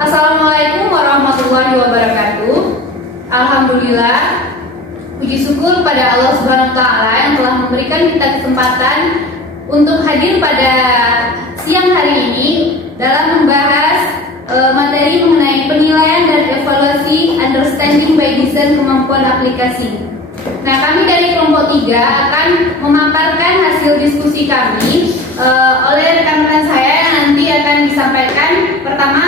Assalamualaikum warahmatullahi wabarakatuh. Alhamdulillah, puji syukur pada Allah Subhanahu wa Ta'ala yang telah memberikan kita kesempatan untuk hadir pada siang hari ini dalam membahas materi mengenai penilaian dan evaluasi understanding by design kemampuan aplikasi. Nah, kami dari kelompok 3 akan memaparkan hasil diskusi kami oleh rekan-rekan saya yang nanti akan disampaikan pertama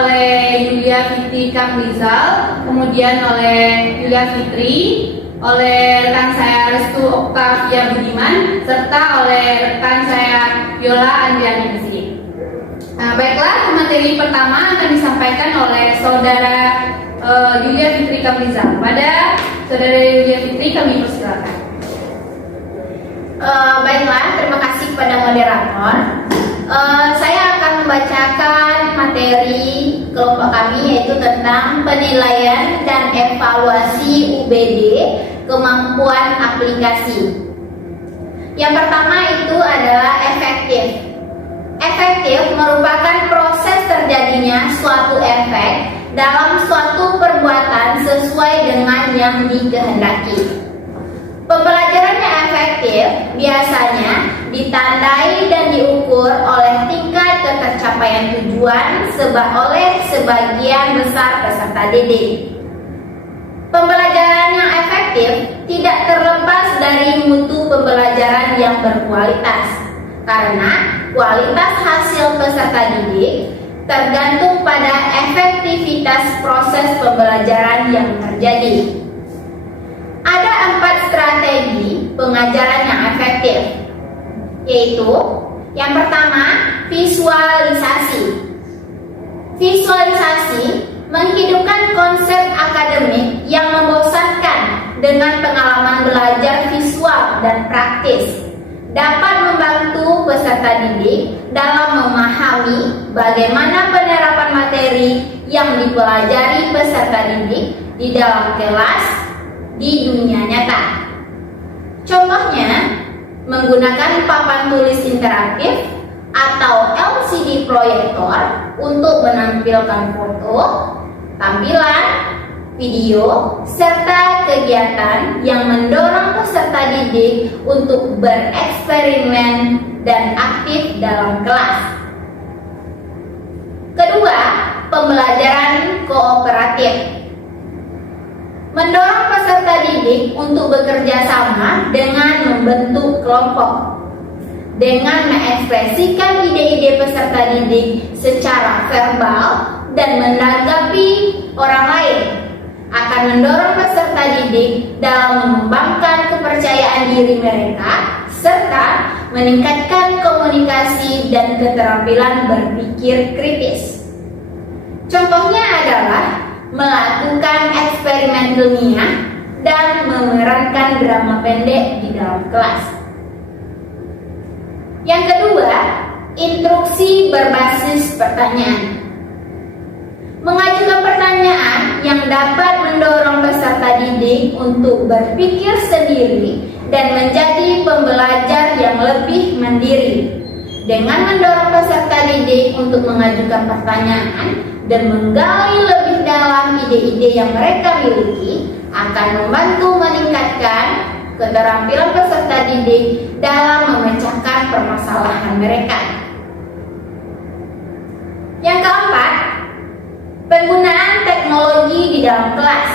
oleh Yulia Fitri Kamrizal, kemudian oleh Yulia Fitri, oleh rekan saya Restu Oktavia Budiman, serta oleh rekan saya Viola Andriani di sini. Nah, baiklah, materi pertama akan disampaikan oleh saudara Yulia Fitri Kamrizal. Pada saudara Yulia Fitri kami persilakan. Baiklah, terima kasih kepada moderator. Saya akan membacakan materi kelompok kami, yaitu tentang penilaian dan evaluasi UBD kemampuan aplikasi. Yang pertama itu adalah efektif. Efektif merupakan proses terjadinya suatu efek dalam suatu perbuatan sesuai dengan yang dikehendaki. Pembelajaran yang efektif biasanya ditandai dan diukur oleh tingkat ketercapaian tujuan oleh sebagian besar peserta didik. Pembelajaran yang efektif tidak terlepas dari mutu pembelajaran yang berkualitas, karena kualitas hasil peserta didik tergantung pada efektivitas proses pembelajaran yang terjadi. Ada 4 strategi pengajaran yang efektif, yaitu yang pertama, visualisasi. Visualisasi menghidupkan konsep akademik yang membosankan dengan pengalaman belajar visual dan praktis, dapat membantu peserta didik dalam memahami bagaimana penerapan materi yang dipelajari peserta didik di dalam kelas di dunia nyata. Contohnya, menggunakan papan tulis interaktif atau LCD proyektor untuk menampilkan foto, tampilan, video, serta kegiatan yang mendorong peserta didik untuk bereksperimen dan aktif dalam kelas. Kedua, pembelajaran kooperatif. Mendorong peserta didik untuk bekerja sama dengan membentuk kelompok. Dengan mengekspresikan ide-ide peserta didik secara verbal dan menanggapi orang lain, akan mendorong peserta didik dalam mengembangkan kepercayaan diri mereka serta meningkatkan komunikasi dan keterampilan berpikir kritis. Contohnya adalah melakukan eksperimen ilmiah dan memerankan drama pendek di dalam kelas. Yang kedua, instruksi berbasis pertanyaan. Mengajukan pertanyaan yang dapat mendorong peserta didik untuk berpikir sendiri dan menjadi pembelajar yang lebih mandiri. Dengan mendorong peserta didik untuk mengajukan pertanyaan dan menggali lebih dalam ide-ide yang mereka miliki, akan membantu meningkatkan keterampilan peserta didik dalam memecahkan permasalahan mereka. Yang keempat, penggunaan teknologi di dalam kelas.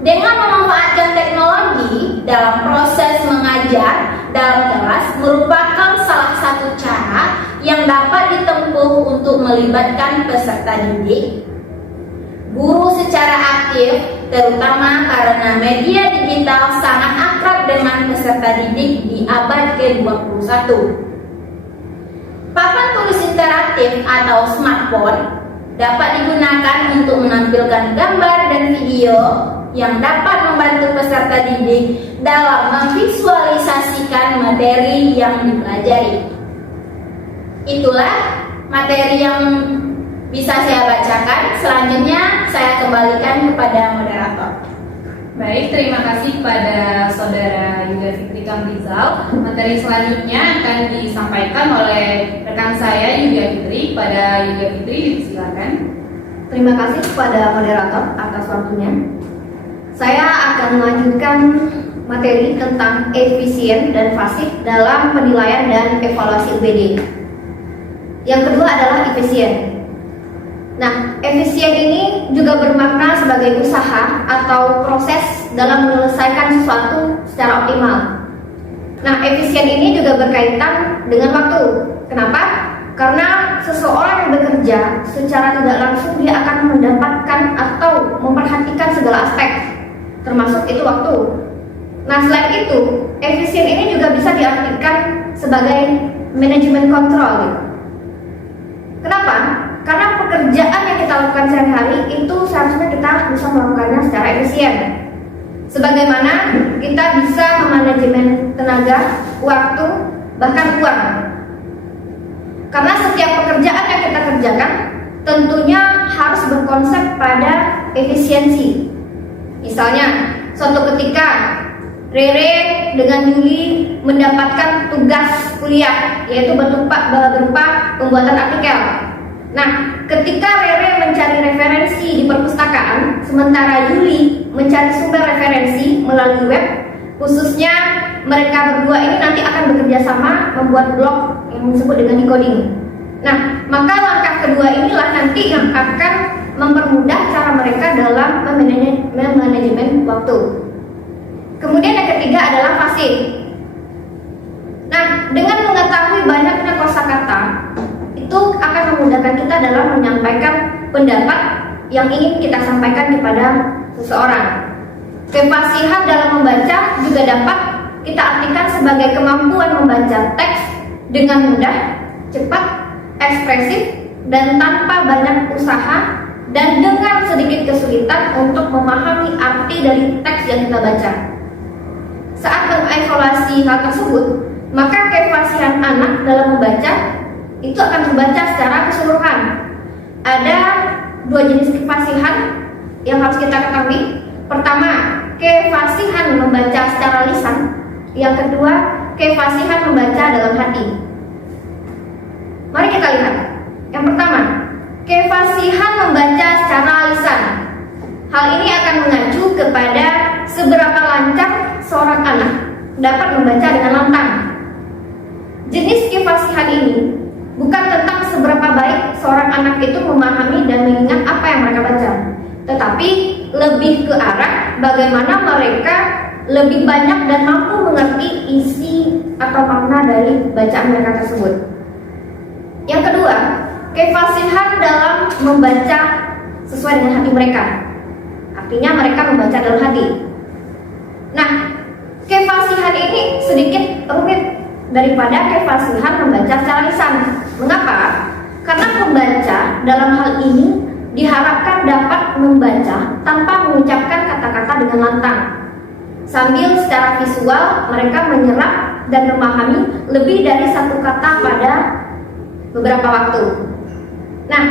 Dengan memanfaatkan teknologi dalam proses mengajar dalam kelas merupakan salah satu cara yang dapat ditempuh untuk melibatkan peserta didik. Guru secara aktif, terutama karena media digital sangat akrab dengan peserta didik di abad ke-21. Papan tulis interaktif atau smartphone dapat digunakan untuk menampilkan gambar dan video yang dapat membantu peserta didik dalam memvisualisasikan materi yang dipelajari. Itulah materi yang bisa saya bacakan. Selanjutnya saya kembalikan kepada moderator. Baik, terima kasih kepada Saudara Yuga Fitri Kamrizal. Materi selanjutnya akan disampaikan oleh rekan saya Yuga Fitri. Pada Yuga Fitri, silakan. Terima kasih kepada moderator atas waktunya. Saya akan melanjutkan materi tentang efisien dan fasih dalam penilaian dan evaluasi UBD. Yang kedua adalah efisien. Nah, efisien ini juga bermakna sebagai usaha atau proses dalam menyelesaikan sesuatu secara optimal. Nah, efisien ini juga berkaitan dengan waktu. Kenapa? Karena seseorang yang bekerja secara tidak langsung dia akan mendapatkan atau memperhatikan segala aspek, termasuk itu waktu. Nah, selain itu, efisien ini juga bisa diartikan sebagai manajemen kontrol gitu. Kenapa? Karena pekerjaan yang kita lakukan sehari-hari itu seharusnya kita bisa melakukannya secara efisien. Sebagaimana kita bisa memanajemen tenaga, waktu, bahkan uang. Karena setiap pekerjaan yang kita kerjakan tentunya harus berkonsep pada efisiensi. Misalnya, suatu ketika Rere dengan Yuli mendapatkan tugas kuliah, yaitu berupa pembuatan artikel. Nah, ketika Rere mencari referensi di perpustakaan, sementara Yuli mencari sumber referensi melalui web, khususnya mereka berdua ini nanti akan bekerja sama membuat blog yang disebut dengan decoding. Nah, maka langkah kedua inilah nanti yang akan mempermudah cara mereka dalam memanajemen waktu. Kemudian yang ketiga adalah fasih. Nah, dengan mengetahui banyaknya kosakata, itu akan memudahkan kita dalam menyampaikan pendapat yang ingin kita sampaikan kepada seseorang. Kefasihan dalam membaca juga dapat kita artikan sebagai kemampuan membaca teks dengan mudah, cepat, ekspresif, dan tanpa banyak usaha, dan dengan sedikit kesulitan untuk memahami arti dari teks yang kita baca. Saat mengevaluasi hal tersebut, maka kefasihan anak dalam membaca itu akan terbaca secara keseluruhan. Ada dua jenis kefasihan yang harus kita ketahui. Pertama, kefasihan membaca secara lisan. Yang kedua, kefasihan membaca dalam hati. Mari kita lihat. Yang pertama, kefasihan membaca secara lisan. Hal ini akan mengacu kepada seberapa lancar seorang anak dapat membaca dengan lantang. Jenis kefasihan ini bukan tentang seberapa baik seorang anak itu memahami dan mengingat apa yang mereka baca, tetapi lebih ke arah bagaimana mereka lebih banyak dan mampu mengerti isi atau makna dari bacaan mereka tersebut. Yang kedua, kefasihan dalam membaca sesuai dengan hati mereka. Artinya mereka membaca dalam hati. Nah, kefasihan ini sedikit rumit daripada kefasihan membaca secara lisan. Mengapa? Karena pembaca dalam hal ini diharapkan dapat membaca tanpa mengucapkan kata-kata dengan lantang. Sambil secara visual mereka menyerap dan memahami lebih dari satu kata pada beberapa waktu. Nah,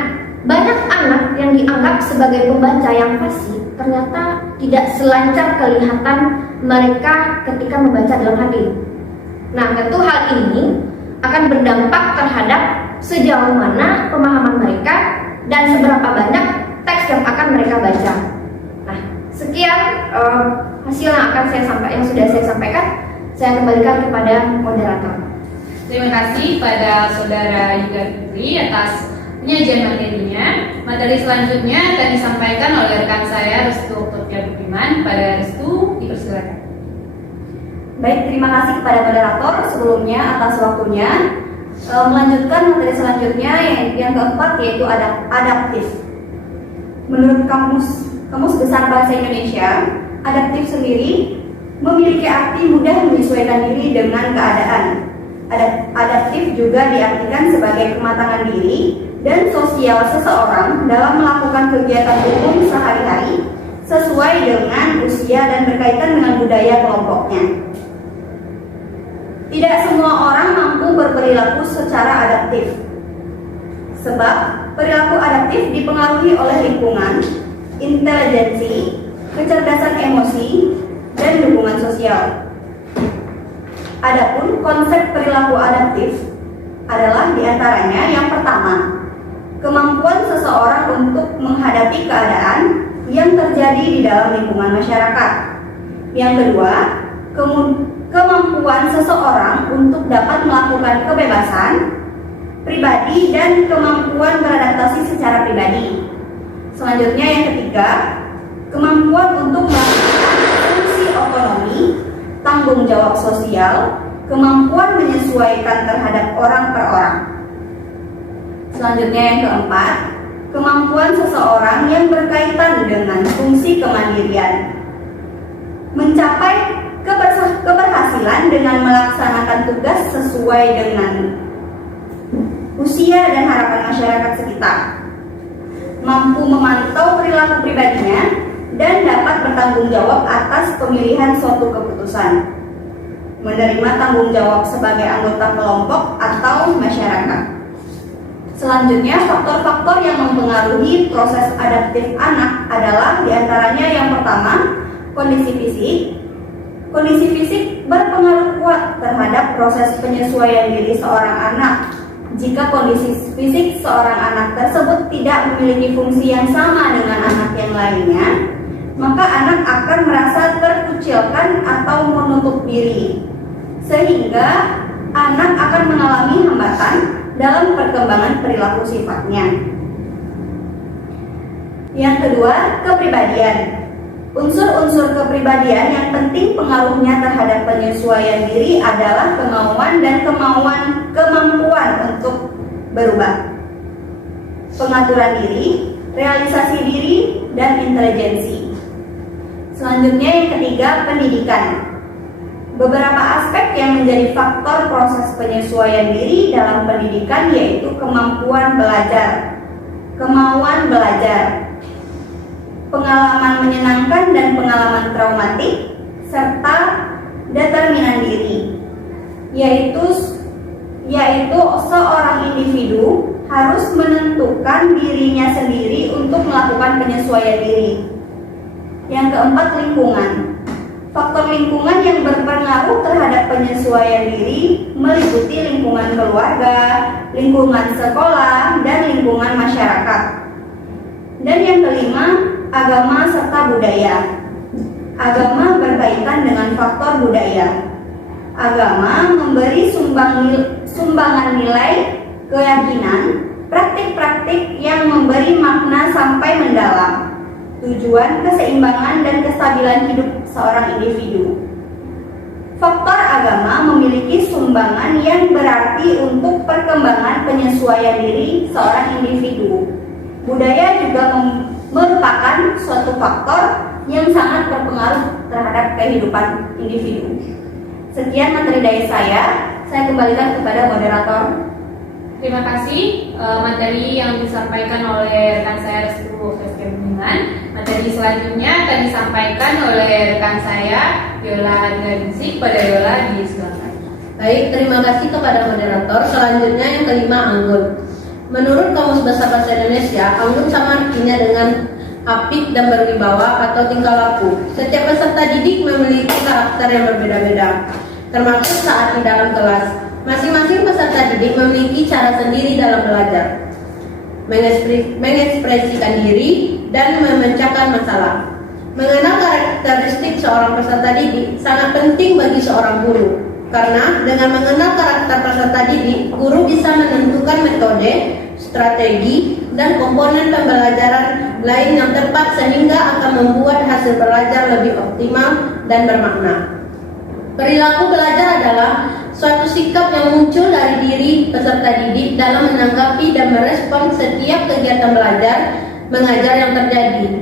banyak anak yang dianggap sebagai pembaca yang fasih ternyata tidak selancar kelihatan mereka ketika membaca dalam hati. Nah, tentu hal ini akan berdampak terhadap sejauh mana pemahaman mereka dan seberapa banyak teks yang akan mereka baca. Nah, sekian hasil yang sudah saya sampaikan. Saya kembalikan kepada moderator. Terima kasih pada Saudara Yuga Fitri atas penyajian materinya. Materi selanjutnya akan disampaikan oleh rekan saya Restu Oktavia Budiman. Pada Restu, dipersilakan. Baik, terima kasih kepada moderator sebelumnya atas waktunya. Melanjutkan materi selanjutnya yang keempat, yaitu adaptif. Menurut Kamus Besar Bahasa Indonesia, adaptif sendiri memiliki arti mudah menyesuaikan diri dengan keadaan. Adaptif juga diartikan sebagai kematangan diri dan sosial seseorang dalam melakukan kegiatan umum sehari-hari sesuai dengan usia dan berkaitan dengan budaya kelompoknya. Tidak semua orang mampu berperilaku secara adaptif, sebab perilaku adaptif dipengaruhi oleh lingkungan, intelijensi, kecerdasan emosi, dan dukungan sosial. Adapun konsep perilaku adaptif adalah diantaranya yang pertama, kemampuan seseorang untuk menghadapi keadaan yang terjadi di dalam lingkungan masyarakat. Yang kedua, kemampuan seseorang untuk dapat melakukan kebebasan pribadi dan kemampuan beradaptasi secara pribadi. Selanjutnya yang ketiga, kemampuan untuk melakukan fungsi otonomi, tanggung jawab sosial, kemampuan menyesuaikan terhadap orang per orang. Selanjutnya yang keempat, kemampuan seseorang yang berkaitan dengan fungsi kemandirian, mencapai keberhasilan dengan melaksanakan tugas sesuai dengan usia dan harapan masyarakat sekitar, mampu memantau perilaku pribadinya, dan dapat bertanggung jawab atas pemilihan suatu keputusan, menerima tanggung jawab sebagai anggota kelompok atau masyarakat. Selanjutnya, faktor-faktor yang mempengaruhi proses adaptif anak adalah diantaranya yang pertama, kondisi fisik. Kondisi fisik berpengaruh kuat terhadap proses penyesuaian diri seorang anak. Jika kondisi fisik seorang anak tersebut tidak memiliki fungsi yang sama dengan anak yang lainnya, maka anak akan merasa terkucilkan atau menutup diri, sehingga anak akan mengalami hambatan dalam perkembangan perilaku sifatnya. Yang kedua, kepribadian. Unsur-unsur kepribadian yang penting pengaruhnya terhadap penyesuaian diri adalah kemauan dan kemampuan untuk berubah, pengaturan diri, realisasi diri, dan intelijensi. Selanjutnya yang ketiga, pendidikan. Beberapa aspek yang menjadi faktor proses penyesuaian diri dalam pendidikan yaitu kemampuan belajar, kemauan belajar, pengalaman menyenangkan dan pengalaman traumatik, serta determinan diri, yaitu seorang individu harus menentukan dirinya sendiri untuk melakukan penyesuaian diri. Yang keempat, lingkungan. Faktor lingkungan yang berpengaruh terhadap penyesuaian diri meliputi lingkungan keluarga, lingkungan sekolah, dan lingkungan masyarakat. Dan yang kelima, agama serta budaya. Agama berkaitan dengan faktor budaya. Agama memberi sumbangan nilai, keyakinan, praktik-praktik yang memberi makna sampai mendalam, tujuan, keseimbangan, dan kestabilan hidup seorang individu. Faktor agama memiliki sumbangan yang berarti untuk perkembangan penyesuaian diri seorang individu. Budaya juga merupakan suatu faktor yang sangat berpengaruh terhadap kehidupan individu. Sekian materi dari saya kembalikan kepada moderator. Terima kasih materi yang disampaikan oleh rekan saya Restu FSK Bimbingan. Materi selanjutnya akan disampaikan oleh rekan saya Yola Adriansik. Pada Yola, disilakan. Baik, terima kasih kepada moderator. Selanjutnya yang kelima, anggun. Menurut Kamus Besar Bahasa Indonesia, anggun sama artinya dengan apik dan berwibawa atau tingkah laku. Setiap peserta didik memiliki karakter yang berbeda-beda, termasuk saat di dalam kelas. Masing-masing peserta didik memiliki cara sendiri dalam belajar, mengekspresikan diri, dan memecahkan masalah. Mengenal karakteristik seorang peserta didik sangat penting bagi seorang guru, karena dengan mengenal karakter peserta didik, guru bisa menentukan metode, strategi, dan komponen pembelajaran lain yang tepat sehingga akan membuat hasil belajar lebih optimal dan bermakna. Perilaku belajar adalah suatu sikap yang muncul dari diri peserta didik dalam menanggapi dan merespon setiap kegiatan belajar mengajar yang terjadi.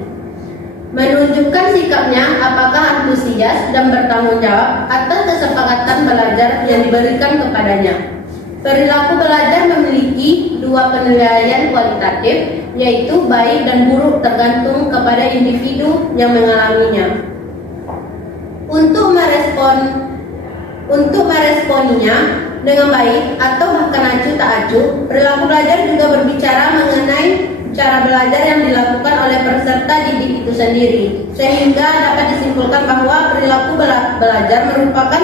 Menunjukkan sikapnya apakah antusias dan bertanggung jawab atas kesepakatan belajar yang diberikan kepadanya. Perilaku belajar memiliki dua penilaian kualitatif, yaitu baik dan buruk tergantung kepada individu yang mengalaminya. Untuk meresponinya dengan baik atau bahkan acuh tak acuh, perilaku belajar juga berbicara mengenai cara cara belajar yang dilakukan oleh peserta didik itu sendiri, sehingga dapat disimpulkan bahwa perilaku belajar merupakan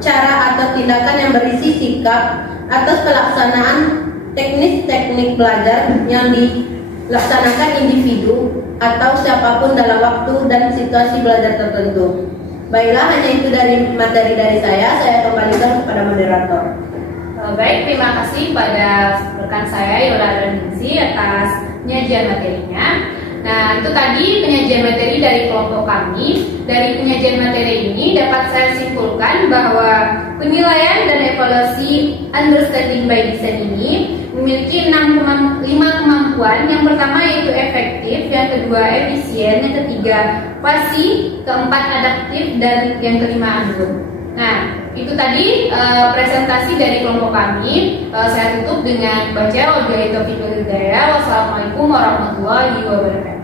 cara atau tindakan yang berisi sikap atas pelaksanaan teknik-teknik belajar yang dilaksanakan individu atau siapapun dalam waktu dan situasi belajar tertentu. Baiklah, hanya itu dari materi dari saya kembalikan kepada moderator. Baik, terima kasih pada rekan saya Yola Ningsi atas penyajian materinya. Nah, itu tadi penyajian materi dari kelompok kami. Dari penyajian materi ini dapat saya simpulkan bahwa penilaian dan evaluasi understanding by design ini memiliki 5 kemampuan. Yang pertama yaitu efektif, yang kedua efisien, yang ketiga fasih, keempat adaptif, dan yang kelima anggun. Nah, itu tadi presentasi dari kelompok kami. Saya tutup dengan baca wabillahi taufiq wal hidayah. Wassalamualaikum warahmatullahi wabarakatuh.